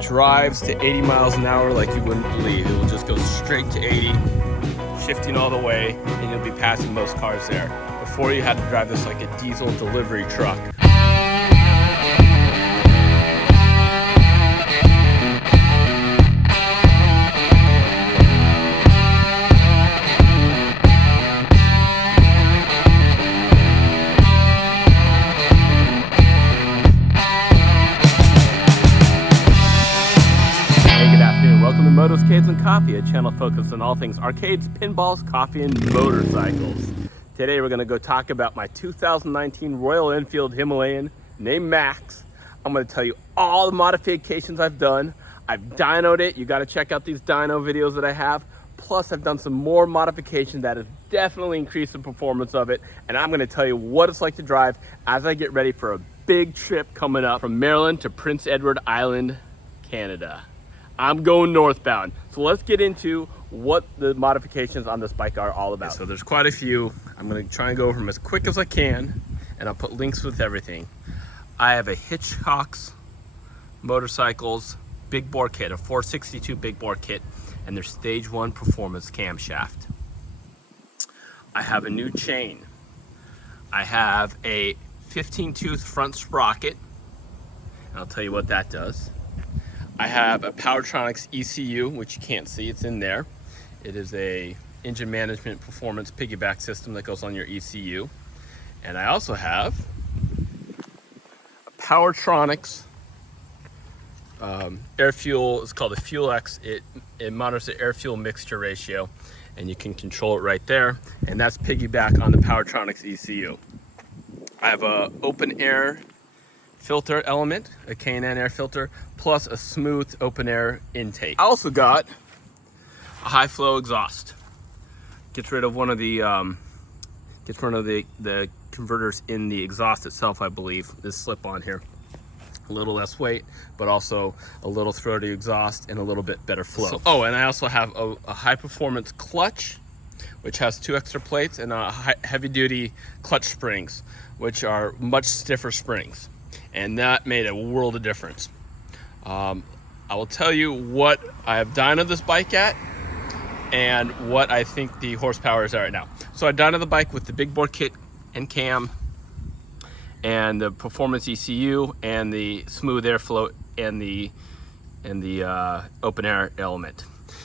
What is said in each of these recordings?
Drives to 80 miles an hour like you wouldn't believe. It will just go straight to 80, shifting all the way, and you'll be passing most cars there. Before, you had to drive this like a diesel delivery truck. Welcome to Motos, Arcades, and Coffee, a channel focused on all things arcades, pinballs, coffee, and motorcycles. Today we're going to go talk about my 2019 Royal Enfield Himalayan named Max. I'm going to tell you all the modifications I've done. I've dynoed it. You got to check out these dyno videos that I have. Plus, I've done some more modification that has definitely increased the performance of it. And I'm going to tell you what it's like to drive as I get ready for a big trip coming up from Maryland to Prince Edward Island, Canada. I'm going northbound. So let's get into what the modifications on this bike are all about. Okay, so there's quite a few. I'm gonna try and go over them as quick as I can, and I'll put links with everything. I have a Hitchcocks motorcycles big bore kit, a 462 big bore kit, and their stage 1 performance camshaft. I have a new chain. I have a 15-tooth front sprocket, and I'll tell you what that does. I have a Powertronics ECU, which you can't see, it's in there. It is a engine management performance piggyback system that goes on your ECU. And I also have a Powertronics air fuel. It's called a FuelX. It monitors the air fuel mixture ratio, and you can control it right there. And that's piggyback on the Powertronics ECU. I have a open air filter element, a K&N air filter, plus a smooth open air intake. I also got a high flow exhaust. Gets rid of one of the the converters in the exhaust itself, I believe. This slip on here. A little less weight, but also a little throaty exhaust and a little bit better flow. Oh, and I also have a high performance clutch, which has 2 extra plates, and heavy duty clutch springs, which are much stiffer springs. And that made a world of difference. I will tell you what I have dynoed this bike at and what I think the horsepower is at right now. So I dynoed the bike with the big bore kit and cam and the performance ECU and the smooth airflow and the open air element.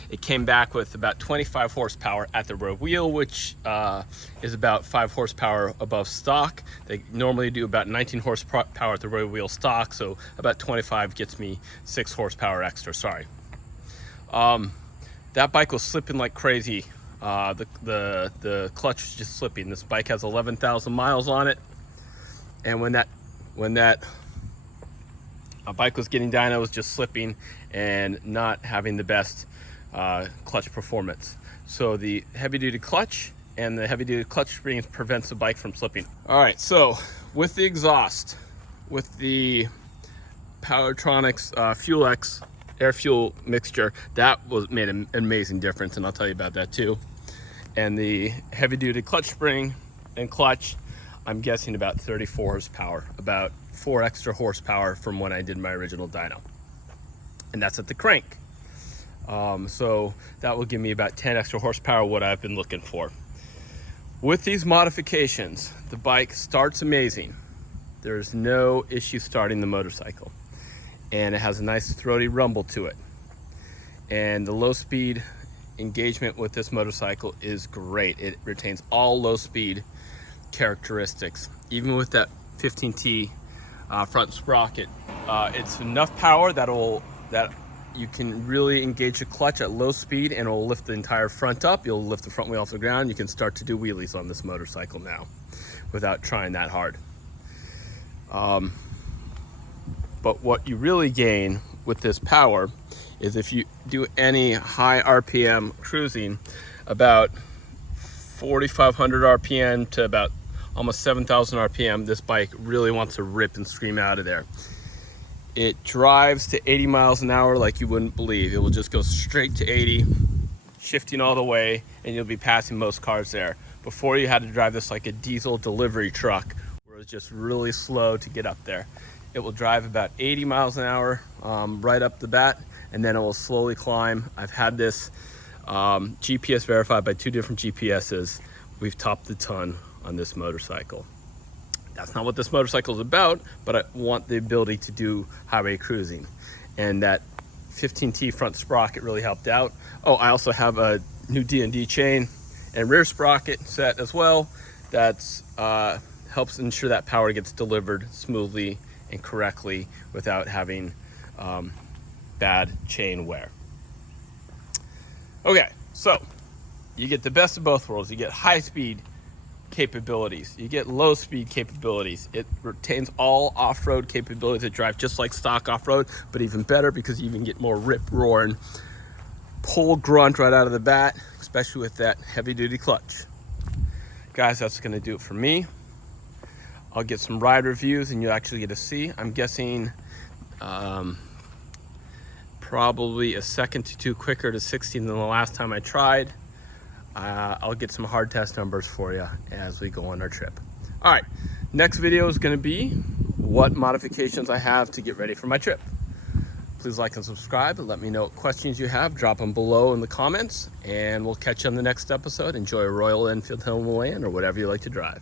It came back with about 25 horsepower at the road wheel, which is about 5 horsepower above stock. They normally do about 19 horsepower at the road wheel stock, so about 25 gets me 6 horsepower extra, sorry. That bike was slipping like crazy. The clutch was just slipping. This bike has 11,000 miles on it, and when that bike was getting dyno, it was just slipping and not having the best clutch performance. So the heavy duty clutch and the heavy duty clutch springs prevents the bike from slipping. All right, so with the exhaust, with the Powertronics FuelX air fuel mixture, that made an amazing difference, and I'll tell you about that too. And the heavy duty clutch spring and clutch, I'm guessing about 34 horsepower, about 4 extra horsepower from when I did my original dyno. And that's at the crank. So that will give me about 10 extra horsepower, what I've been looking for. With these modifications, the bike starts amazing. There's no issue starting the motorcycle. And it has a nice throaty rumble to it. And the low speed engagement with this motorcycle is great. It retains all low speed characteristics. Even with that 15T front sprocket, it's enough power that you can really engage the clutch at low speed, and it'll lift the entire front up. You'll lift the front wheel off the ground. You can start to do wheelies on this motorcycle now without trying that hard. But what you really gain with this power is if you do any high RPM cruising, about 4,500 RPM to about almost 7,000 RPM, this bike really wants to rip and scream out of there. It drives to 80 miles an hour like you wouldn't believe. It will just go straight to 80, shifting all the way, and you'll be passing most cars there. Before, you had to drive this like a diesel delivery truck, where it was just really slow to get up there. it will drive about 80 miles an hour right up the bat, and then it will slowly climb. I've had this GPS verified by 2 different GPSs. We've topped the ton on this motorcycle. That's not what this motorcycle is about, but I want the ability to do highway cruising, and that 15T front sprocket really helped out. Oh, I also have a new D&D chain and rear sprocket set as well. That's helps ensure that power gets delivered smoothly and correctly without having bad chain wear. Okay, so you get the best of both worlds. You get high speed capabilities, you get low speed capabilities. It retains all off-road capabilities to drive just like stock off-road, but even better because you even get more rip roaring pull grunt right out of the bat, especially with that heavy duty clutch. Guys, that's gonna do it for me. I'll get some ride reviews and you'll actually get to see. I'm guessing probably a second to 2 quicker to 60 than the last time I tried. I'll get some hard test numbers for you as we go on our trip. All right, next video is going to be what modifications I have to get ready for my trip. Please like and subscribe and let me know what questions you have. Drop them below in the comments, and we'll catch you on the next episode. Enjoy Royal Enfield Himalayan or whatever you like to drive.